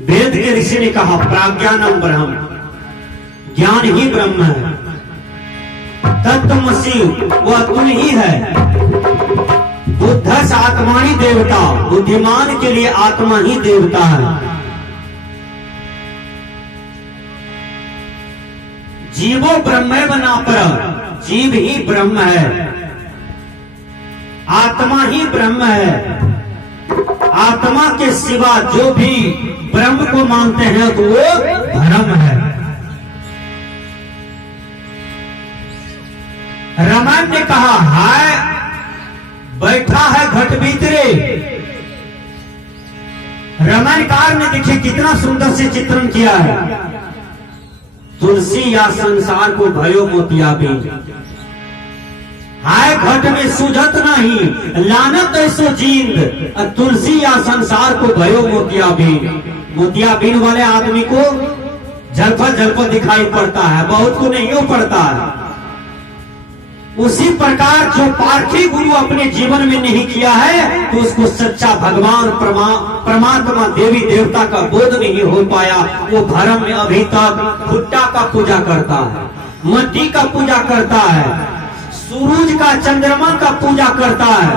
वेद के ऋषि ने कहा प्राज्ञानम ब्रह्म, ज्ञान ही ब्रह्म है। तत्वमसि वह तुम ही है। बुद्धस आत्मा ही देवता, बुद्धिमान के लिए आत्मा ही देवता है। जीवो ब्रह्म बना पर, जीव ही ब्रह्म है, आत्मा ही ब्रह्म है। आत्मा के सिवा जो भी ब्रह्म को मानते हैं तो वो भ्रम है। रामायण ने कहा हाय बैठा है घट भीतरे। रामायणकार ने देखिए कितना सुंदर से चित्रण किया है। तुलसी या संसार को भयो मोतियाबी, हाय घट में सुझत नहीं लानत ऐसो जींद। तुलसी या संसार को भयो मोतियाबी। मोतियाबीन वाले आदमी को झलफल झलफल दिखाई पड़ता है, बहुत को नहीं पड़ता है। उसी प्रकार जो पार्थिव गुरु अपने जीवन में नहीं किया है तो उसको सच्चा भगवान परमात्मा देवी देवता का बोध नहीं हो पाया। वो भरम में अभी तक भुट्टा का पूजा करता है, मट्टी का पूजा करता है, सूरज का चंद्रमा का पूजा करता है,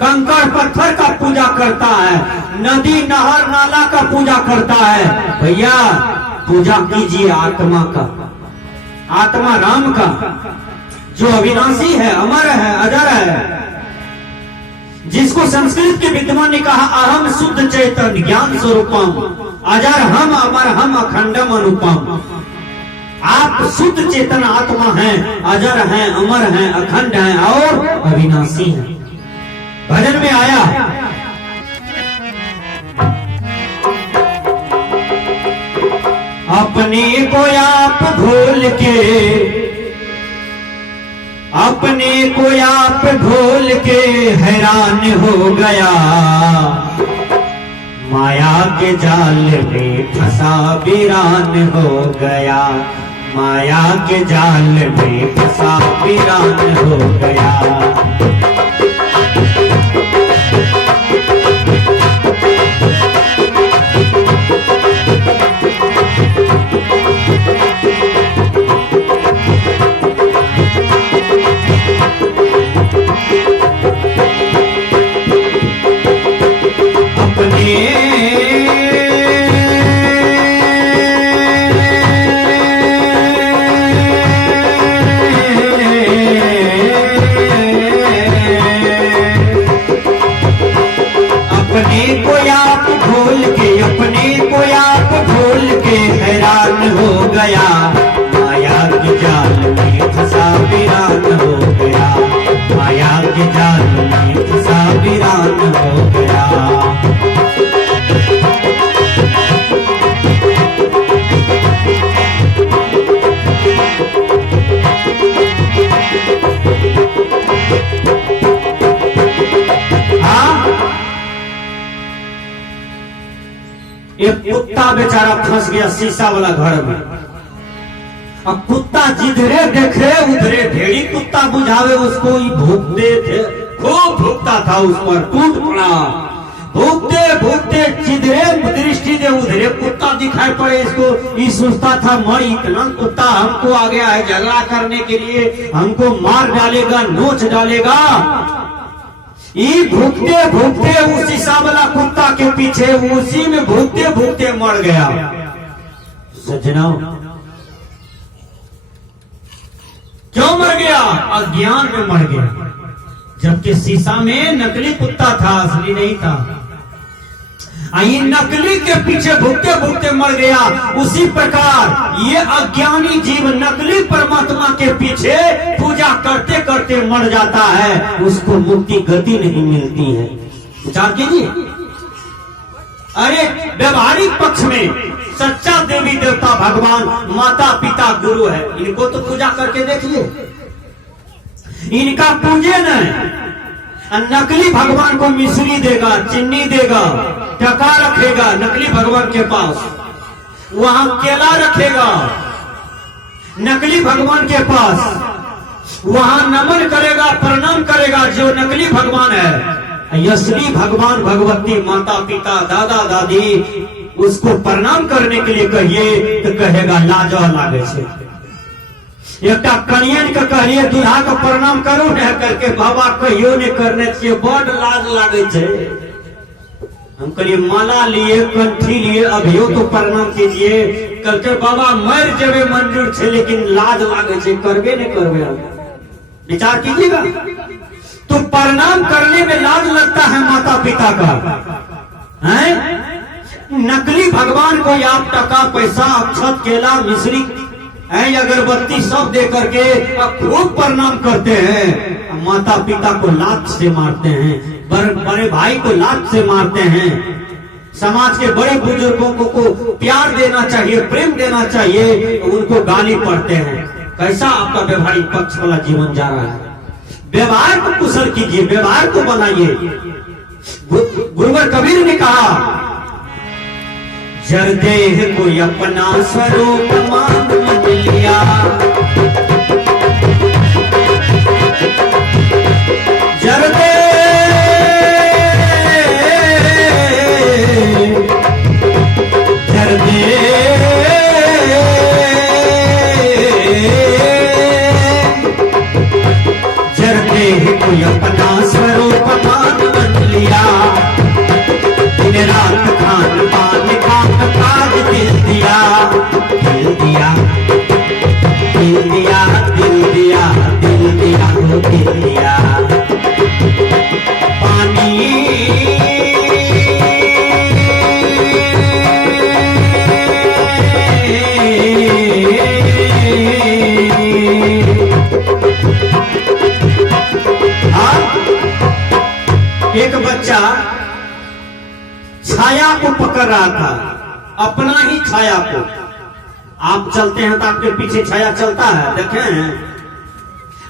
कंकड़ पत्थर का पूजा करता है, नदी नहर नाला का पूजा करता है। भैया पूजा कीजिए आत्मा का, आत्मा राम का जो अविनाशी है, अमर है, अजर है। जिसको संस्कृत के विद्वान ने कहा अहम शुद्ध चैतन्य ज्ञान स्वरूपम, अजर हम अमर हम अखंडम अनुपम। आप शुद्ध चेतन आत्मा हैं, अजर हैं, अमर हैं, अखंड हैं और अविनाशी हैं। भजन में आया अपने को आप भूल के, अपने को आप भूल के हैरान हो गया। माया के जाल में फंसा वीरान हो गया। माया के जाल में फंसा वीरान हो गया। गया माया के जाल में फंसा वीरान हो गया। माया के जाल में फंसा वीरान हो गया। एक कुत्ता बेचारा फंस गया शीशा वाला घर में। अब कुत्ता जिधरे देखे उधरे ढेरी कुत्ता बुझावे उसको ही भूखते थे, खूब भूखता था उस पर, टूट पड़ा। भूखते भूखते जिधरे दृष्टि दे उधरे कुत्ता दिखाई पड़े इसको। ये सोचता था मैं इतना कुत्ता हमको आ गया है झगड़ा करने के लिए, हमको मार डालेगा, नोच डालेगा। ये भूखते भूखते उसी सावला कुत्ता के पीछे उसी में भूखते भूखते मर गया। सज्जनों क्यों मर गया? अज्ञान में मर गया। जबकि शीशा में नकली कुत्ता था, असली नहीं था। ये नकली के पीछे भूखते भूखते मर गया। उसी प्रकार ये अज्ञानी जीव नकली परमात्मा के पीछे पूजा करते करते मर जाता है, उसको मुक्ति गति नहीं मिलती है। विचार कीजिए। अरे व्यवहारिक पक्ष में सच्चा देवी देवता भगवान माता पिता गुरु है, इनको तो पूजा करके देखिए। इनका पूजे नहीं, नकली भगवान को मिश्री देगा, चीनी देगा, टका रखेगा नकली भगवान के पास, वहां केला रखेगा नकली भगवान के पास, वहां नमन करेगा, प्रणाम करेगा जो नकली भगवान है। असली भगवान भगवती माता पिता दादा दादी उसको प्रणाम करने के लिए कहिए तो कहेगा लाज लागे छे। एक कनियन के कहिए दूल्हा का प्रणाम करो न करके बाबा कहियो ने करने चाहिए, बड़ लाज लागे छे। हम कहिए माला लिए कंठी लिए अभियो तो प्रणाम कीजिए, करके बाबा मर जेबे मंजूर छे लेकिन लाज लागे छे, करबे नहीं करबे। हम विचार कीजिएगा, तो प्रणाम करने में लाज लगता है माता पिता का, हैं? नकली भगवान को आप टका पैसा अक्षत केला मिश्री अगरबत्ती सब दे करके खूब प्रणाम करते हैं, माता पिता को लात से मारते हैं, बड़े भाई को लात से मारते हैं। समाज के बड़े बुजुर्गों को प्यार देना चाहिए, प्रेम देना चाहिए, उनको गाली पड़ते हैं। कैसा आपका व्यवहारिक पक्ष वाला जीवन जा रहा है? व्यवहार को कुशल कीजिए, व्यवहार को बनाइए। गुरुवर कबीर ने कहा, जर देह को अपना स्वरूप मान लिया, जर देह को अपना स्वरूप मान लिया, दिन रात खान पान काम काज दिल दिया, दिल दिया, दिल दिया, दिल दिया, दिल दिया, दिल दिया। पानी एक बच्चा छाया को पकड़ रहा था, अपना ही छाया को। आप चलते हैं तो आपके पीछे छाया चलता है, देखें?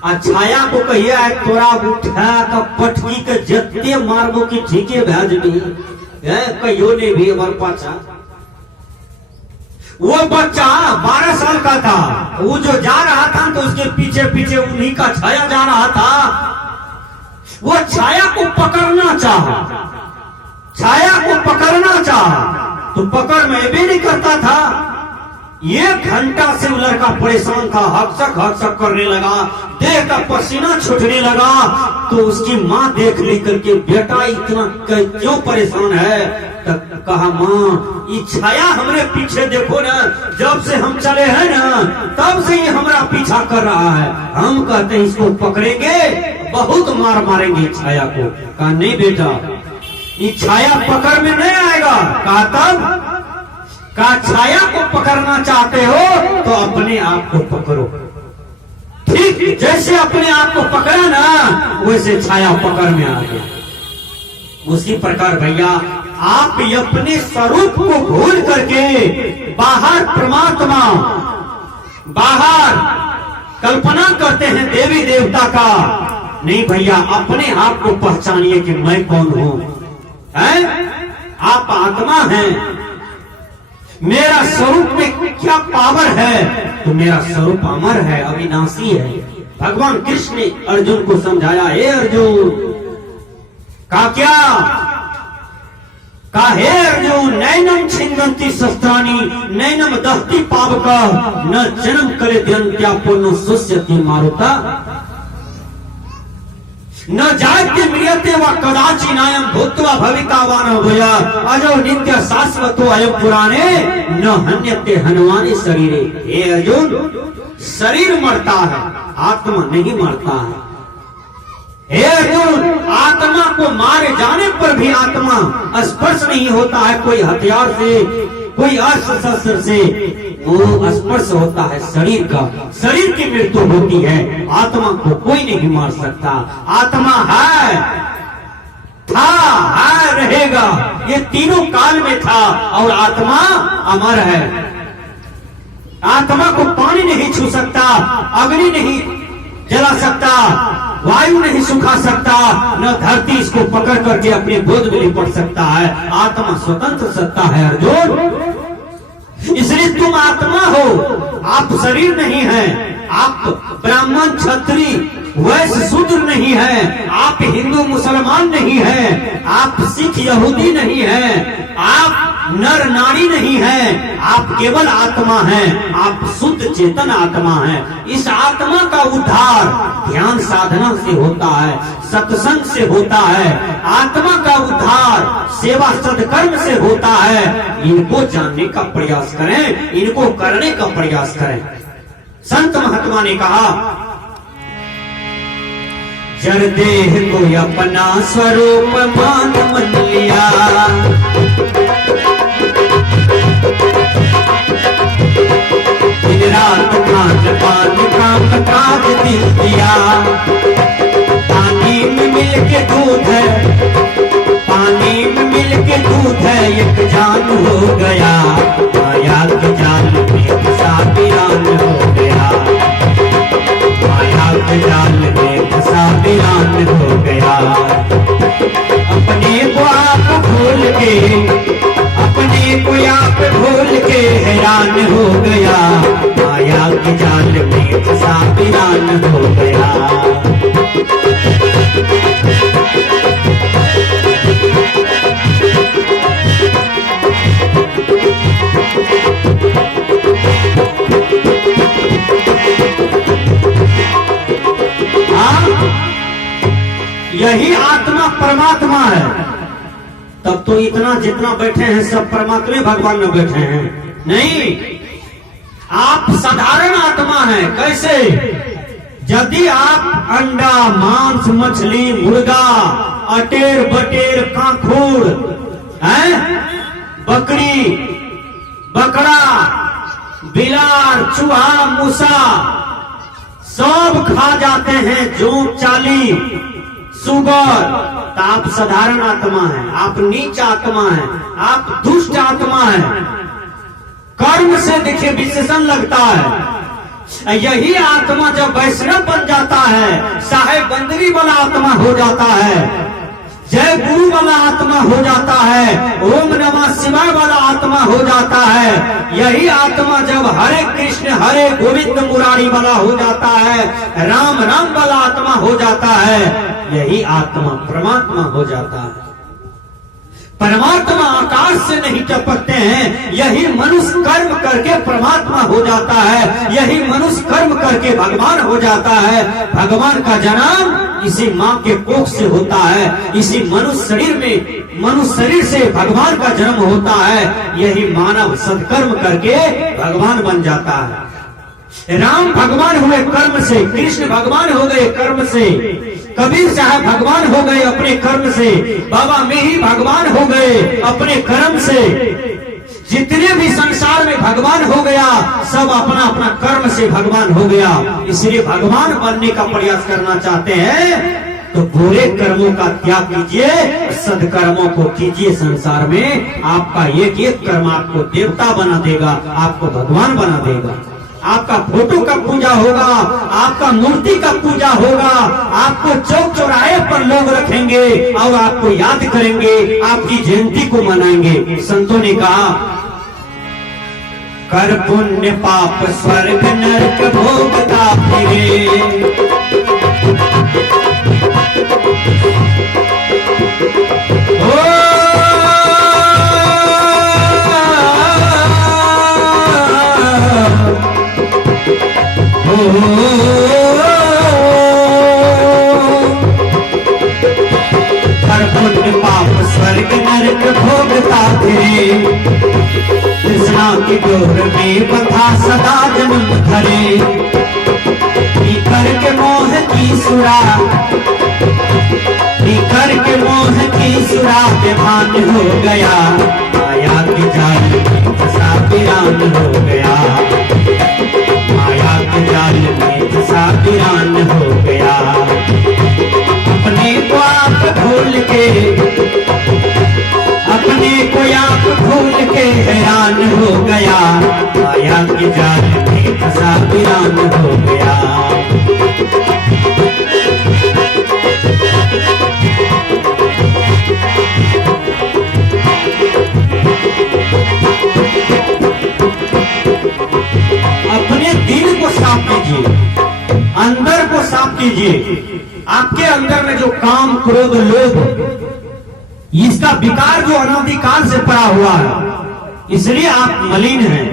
और छाया को कहिए तोरा उठा का पटकी के जत्ते मारबो की ठीके भेज दी, कहियो ने भी हमारे पाछा। वो बच्चा 12 साल का था, वो जो जा रहा था तो उसके पीछे पीछे उन्हीं का छाया जा रहा था। वो छाया को पकड़ना चाहा, छाया को पकड़ना चाहा तो पकड़ में भी नहीं करता था। 1 घंटा से वो लड़का परेशान था, हकसक करने लगा, देह का पसीना छूटने लगा। तो उसकी माँ देख ली करके, बेटा इतना क्यों परेशान है? तब कहा, माँ ये छाया हमरे पीछे देखो ना, जब से हम चले हैं ना तब से ये हमारा पीछा कर रहा है। हम कहते हैं इसको पकड़ेंगे, बहुत मार मारेंगे छाया को। कहा नहीं बेटा, ये छाया पकड़ में नहीं आएगा। कहा तब? कहा छाया को पकड़ना चाहते हो तो अपने आप को पकड़ो। ठीक जैसे अपने आप को पकड़ा ना, वैसे छाया पकड़ में आ गया। उसी प्रकार भैया आप अपने स्वरूप को भूल करके बाहर परमात्मा, बाहर कल्पना करते हैं देवी देवता का। नहीं भैया, अपने आप को पहचानिए कि मैं कौन हूं। आप आत्मा हैं, मेरा स्वरूप में क्या पावर है? तो मेरा स्वरूप अमर है, अविनाशी है। भगवान कृष्ण ने अर्जुन को समझाया, हे अर्जुन, का क्या? का हे अर्जुन, नैनम छिन्नन्ति शस्त्राणि नैनम दहति पावका न जन्म करे दंत्यापुनो सुस्यति मारुता न जायते म्रियते व कदाचि नायम भूत्वा भवितावान भूया अजो नित्य शाश्वतो अयम पुराणे न हन्यते हनुमाने शरीरे। हे अर्जुन, शरीर मरता है, आत्मा नहीं मरता है। हे अर्जुन, आत्मा को मारे जाने पर भी आत्मा स्पर्श नहीं होता है कोई हथियार से, कोई अस्त्र शस्त्र से, वो स्पर्श होता है शरीर का। शरीर की मृत्यु होती है, आत्मा को कोई नहीं मार सकता। आत्मा है, था, है, रहेगा, ये तीनों काल में था और आत्मा अमर है। आत्मा को पानी नहीं छू सकता, अग्नि नहीं जला सकता, वायु नहीं सुखा सकता, न धरती इसको पकड़ करके अपने गोद में लिपट सकता है। आत्मा स्वतंत्र सत्ता है अर्जुन, इसलिए तुम आत्मा हो, आप शरीर नहीं है। आप ब्राह्मण क्षत्रिय वैश्य शूद्र नहीं है, आप हिंदू मुसलमान नहीं है, आप सिख यहूदी नहीं है, आप नर नारी नहीं है, आप केवल आत्मा हैं, आप शुद्ध चेतन आत्मा हैं। इस आत्मा का उद्धार ध्यान साधना से होता है, सत्संग से होता है। आत्मा का उद्धार सेवा सदकर्म से होता है। इनको जानने का प्रयास करें, इनको करने का प्रयास करें। संत महात्मा ने कहा, जर देह को अपना स्वरूप मान मन लिया, दिन रात खान पान काम काज दिल दिया। पानी में मिल के दूध है, पानी में मिल के दूध है, एक जान हो गया। माया के जाल में फंसा वीरान हो गया, माया के जाल में फंसा वीरान हो गया। अपने को आप भूल के, अपने को आप भूल के हैरान हो गया। माया के जाल में फंसा वीरान हो गया। यही आत्मा परमात्मा है। तब तो इतना जितना बैठे हैं सब परमात्मा भगवान में बैठे हैं? नहीं, आप साधारण आत्मा हैं। कैसे? यदि आप अंडा, मांस, मछली, मुर्गा, अटेर बटेर, कांखूड़, बकरी, बकरा, बिलार, चूहा, मूसा सब खा जाते हैं, जोंक, चाली, सुगर, तो आप साधारण आत्मा हैं, आप नीच आत्मा हैं, आप दुष्ट आत्मा हैं। कर्म से देखिए विशेषण लगता है। यही आत्मा जब वैष्णव बन जाता है, साहेब बंदगी वाला आत्मा हो जाता है, जय गुरु वाला आत्मा हो जाता है, ओम नमः शिवाय वाला आत्मा हो जाता है। यही आत्मा जब हरे कृष्ण हरे गोविंद मुरारी वाला हो जाता है, राम राम वाला आत्मा हो जाता है, यही आत्मा परमात्मा हो जाता है। परमात्मा आकाश से नहीं टपकते हैं, यही मनुष्य कर्म करके परमात्मा हो जाता है, यही मनुष्य कर्म करके भगवान हो जाता है। भगवान का जन्म इसी माँ के कोख से होता है, इसी मनुष्य शरीर में, मनुष्य शरीर से भगवान का जन्म होता है। यही मानव सत्कर्म करके भगवान बन जाता है। राम भगवान हुए कर्म से, कृष्ण भगवान हो गए कर्म से, कबीर साहब भगवान हो गए अपने कर्म से, बाबा में ही भगवान हो गए अपने कर्म से। जितने भी संसार में भगवान हो गया, सब अपना अपना कर्म से भगवान हो गया। इसलिए भगवान बनने का प्रयास करना चाहते हैं तो बुरे कर्मों का त्याग कीजिए, सदकर्मों को कीजिए। संसार में आपका एक एक कर्म आपको देवता बना देगा, आपको भगवान बना देगा। आपका फोटो का पूजा होगा, आपका मूर्ति का पूजा होगा, आपको चौक चौराहे पर लोग रखेंगे और आपको याद करेंगे, आपकी जयंती को मनाएंगे। संतों ने कहा, कर पुण्य पाप स्वर्ग नरक भोगता फिरे, कर पुण्य पाप स्वर्ग नरक भोगता फिरे, कृष्णा की डोर में बंधा सदा जन्म धरे। कर के मोह की सुरा, कर के मोह की सुरा बेभान हो गया, माया के जाल में फंसा वीरान हो गया, माया के जाल में फंसा वीरान हो गया। अपने को आप भूल के, अपने को आप भूल के हैरान हो गया, माया के जाल में फंसा वीरान हो गया। अपने दिल को साफ कीजिए, अंदर को साफ कीजिए। आपके अंदर में जो काम, क्रोध, लोभ, इसका विकार जो अनादिकाल से पड़ा हुआ है, इसलिए आप मलिन हैं।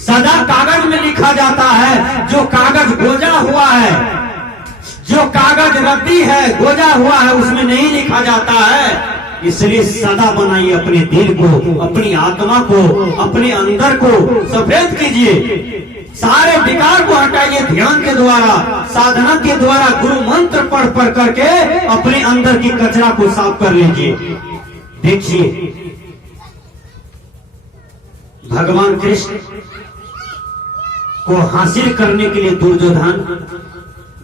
सदा कागज में लिखा जाता है, जो कागज गोजा हुआ है, जो कागज रद्दी है, गोजा हुआ है, उसमें नहीं लिखा जाता है। इसलिए सदा बनाइए अपने दिल को, अपनी आत्मा को, अपने अंदर को सफेद कीजिए। सारे विकार को हटाइए ध्यान के द्वारा, साधना के द्वारा, गुरु मंत्र पढ़ पढ़ करके अपने अंदर की कचरा को साफ कर लीजिए। देखिए भगवान कृष्ण को हासिल करने के लिए दुर्योधन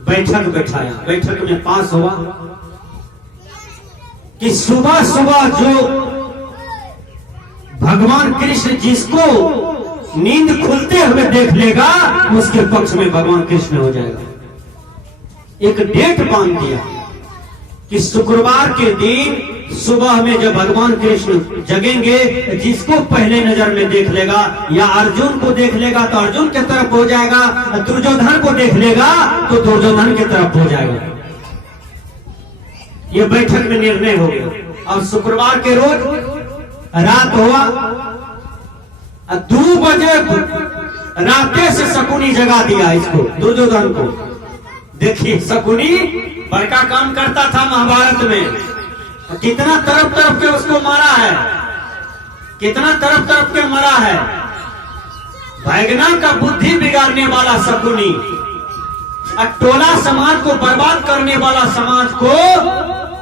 बैठक बैठाया। बैठक में पास हुआ कि सुबह सुबह जो भगवान कृष्ण जिसको नींद खुलते हुए देख लेगा, उसके पक्ष में भगवान कृष्ण हो जाएगा। एक डेट बांध दिया कि शुक्रवार के दिन सुबह में जब भगवान कृष्ण जगेंगे, जिसको पहले नजर में देख लेगा, या अर्जुन को देख लेगा तो अर्जुन की तरफ हो जाएगा, दुर्योधन को देख लेगा तो दुर्योधन की तरफ हो जाएगा। ये बैठक में निर्णय हो गया। और शुक्रवार के रोज रात हुआ, 2 बजे राते से शकुनी जगा दिया इसको, दुर्योधन को। देखिए शकुनी बड़का काम करता था महाभारत में, कितना तरफ तरफ के उसको मारा है, कितना तरफ तरफ के मरा है। भैगना का बुद्धि बिगाड़ने वाला शकुनी, टोला समाज को बर्बाद करने वाला, समाज को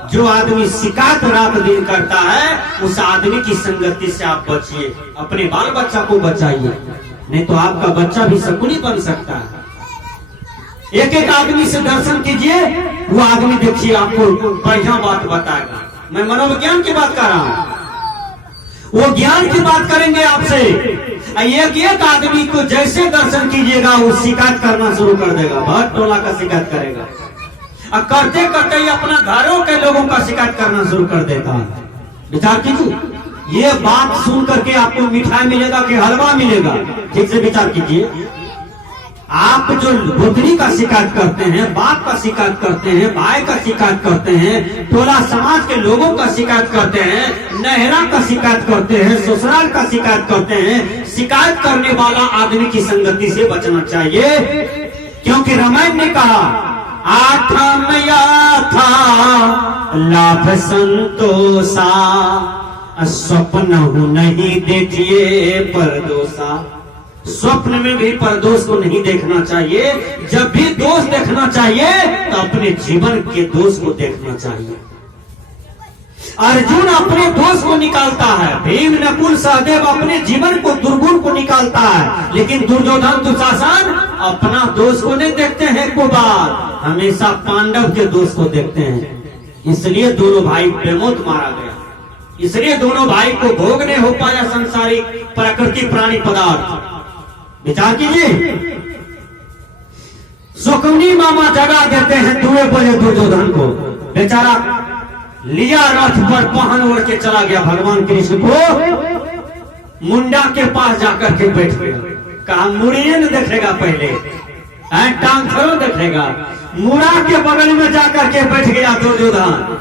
जो आदमी शिकायत रात दिन करता है, उस आदमी की संगति से आप बचिए, अपने बाल बच्चा को बचाइए, नहीं तो आपका बच्चा भी शकुनी बन सकता है। एक एक आदमी से दर्शन कीजिए, वो आदमी देखिए आपको बढ़िया बात बताएगा। मैं मनोविज्ञान की बात कर रहा हूं, वो ज्ञान की बात करेंगे आपसे। एक एक आदमी को जैसे दर्शन कीजिएगा, वो शिकायत करना शुरू कर देगा, भर टोला का शिकायत करेगा, और करते करते ही अपना घरों के लोगों का शिकायत करना शुरू कर देता है। विचार कीजिए, ये बात सुन करके आपको मिठाई मिलेगा कि हलवा मिलेगा? ठीक से विचार कीजिए। आप जो बुद्धि का शिकायत करते हैं, बाप का शिकायत करते हैं, भाई का शिकायत करते हैं, टोला समाज के लोगों का शिकायत करते हैं, नहरा का शिकायत करते हैं, ससुराल का शिकायत करते हैं, शिकायत करने वाला आदमी की संगति से बचना चाहिए। क्योंकि रामायण ने कहा, आठमया था लाभ संतोषा, स्वप्न नहीं देखिए परदोषा। स्वप्न में भी परदोष को नहीं देखना चाहिए। जब भी दोष देखना चाहिए तो अपने जीवन के दोष को देखना चाहिए। अर्जुन अपने दोष को निकालता है, भीम नकुल सहदेव अपने जीवन को दुर्गुण को निकालता है, लेकिन दुर्योधन दुशासन अपना दोष को नहीं देखते हैं को बार, हमेशा पांडव के दोष को देखते हैं। इसलिए दोनों भाई बेमौत मारा गया, इसलिए दोनों भाई को भोग नहीं हो पाया संसारिक प्रकृति प्राणी पदार्थ। विचार कीजिए, शकुनी मामा जगा देते हैं 2 बजे दुर्योधन को, बेचारा लिया रथ पर पहन ओढ़ के चला गया भगवान कृष्ण को मुंडा के पास जाकर के बैठ गया। कहा मुड़िए न देखेगा, पहले टांग थरो देखेगा, मुड़ा के बगल में जाकर के बैठ गया दुर्योधन।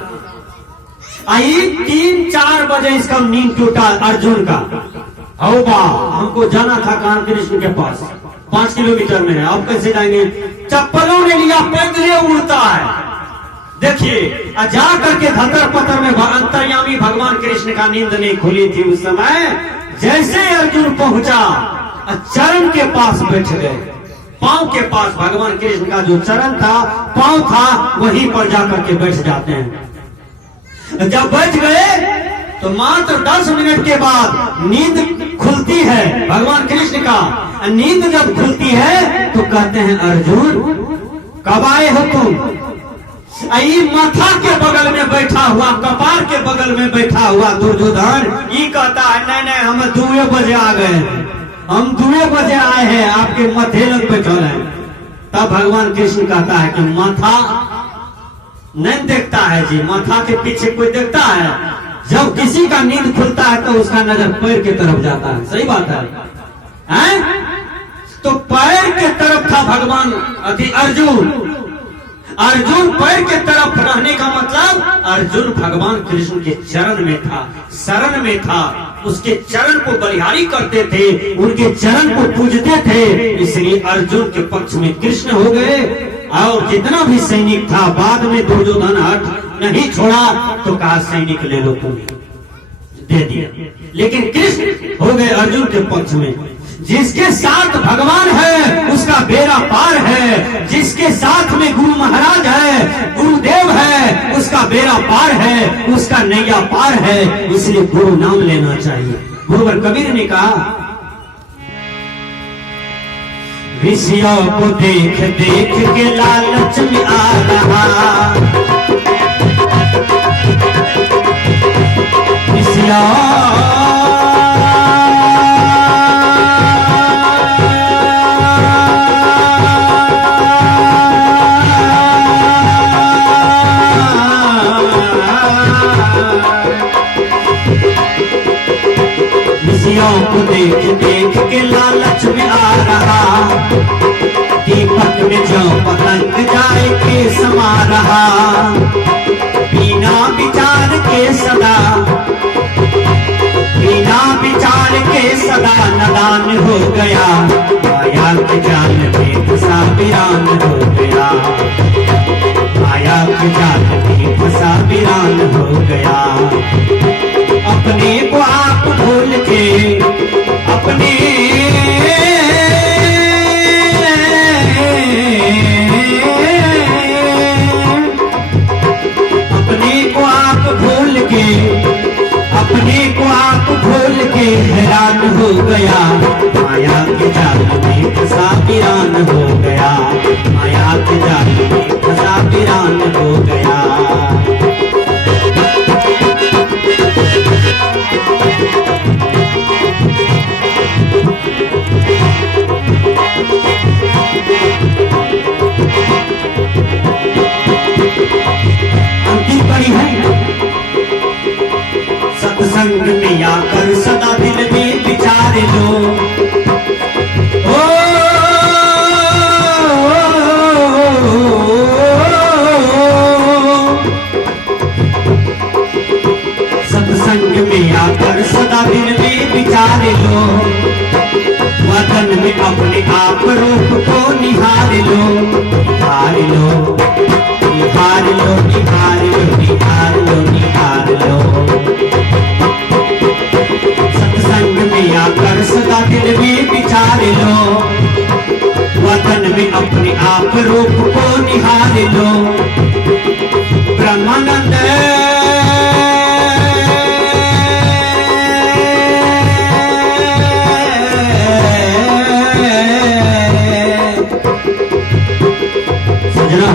आई 3-4 बजे इसका नींद टूटा अर्जुन का। आओ बा, हमको जाना था कान कृष्ण के पास, 5 किलोमीटर में है, अब कैसे जाएंगे? चप्पलों ने लिया, पैदल उड़ता है। देखिए जा करके धतर पत्थर में अंतर्यामी भगवान कृष्ण का नींद नहीं खुली थी उस समय। जैसे अर्जुन पहुंचा, चरण के पास बैठ गए, पांव के पास भगवान कृष्ण का जो चरण था, पांव था, वहीं पर जाकर के बैठ जाते हैं। जब बैठ गए तो मात्र 10 मिनट के बाद नींद खुलती है भगवान कृष्ण का। नींद जब खुलती है तो कहते हैं अर्जुन कब आए हो तुम? माथा के बगल में बैठा हुआ, कपार के बगल में बैठा हुआ दुर्योधन ये कहता है नहीं नहीं हम 2 बजे आ गए, हम 2 बजे आए हैं, आपके मथे लग बैठल है। तब भगवान कृष्ण कहता है कि माथा नहीं देखता है जी, माथा के पीछे कोई देखता है? जब किसी का नींद खुलता है तो उसका नजर पैर की तरफ जाता है। सही बात है? तो पैर के तरफ था भगवान अर्जुन। अर्जुन पैर के तरफ रहने का मतलब अर्जुन भगवान कृष्ण के चरण में था, शरण में था, उसके चरण को बलिहारी करते थे, उनके चरण को पूजते थे, इसलिए अर्जुन के पक्ष में कृष्ण हो गए। और जितना भी सैनिक था बाद में दुर्योधन हट नहीं छोड़ा तो कहा सैनिक ले लो तुम, दे दिया, लेकिन कृष्ण हो गए अर्जुन के पक्ष में। जिसके साथ भगवान है उसका बेड़ा पार है, जिसके साथ में गुरु महाराज है, गुरुदेव है, उसका बेड़ा पार है, उसका नैया पार है। इसलिए गुरु नाम लेना चाहिए। गुरुवर कबीर ने कहा, विषयों को देख देख के लालच में आ रहा, विषयों को देख देख के लालच में आ रहा, दीपक में जो पतंग जाए के समा रहा, बिना विचार के सदा, बिना विचार के सदा नादान हो गया, माया के जाल में फंसा वीरान हो गया, माया के जाल में फंसा वीरान हो गया। अपने को आप भूल के, अपने को आप भूल के, अपने को आप भूल के हैरान हो गया, माया के जाल में फंसा वीरान हो गया, माया के जाल में फंसा वीरान हो गया। अंतिम कड़ी है, सत्संग में आकर सदा दिल में विचार लो, ओ, सत्संग में आकर सदा दिल में विचार लो, वतन में अपने आप रूप को निहार लो, निहार लो, निहार लो, निहार लो, निहार लो, निहार लो। सत्संग में आकर सदा दिल में विचार लो, वतन में अपने आप रूप को निहार लो। ब्रह्मानंद सजना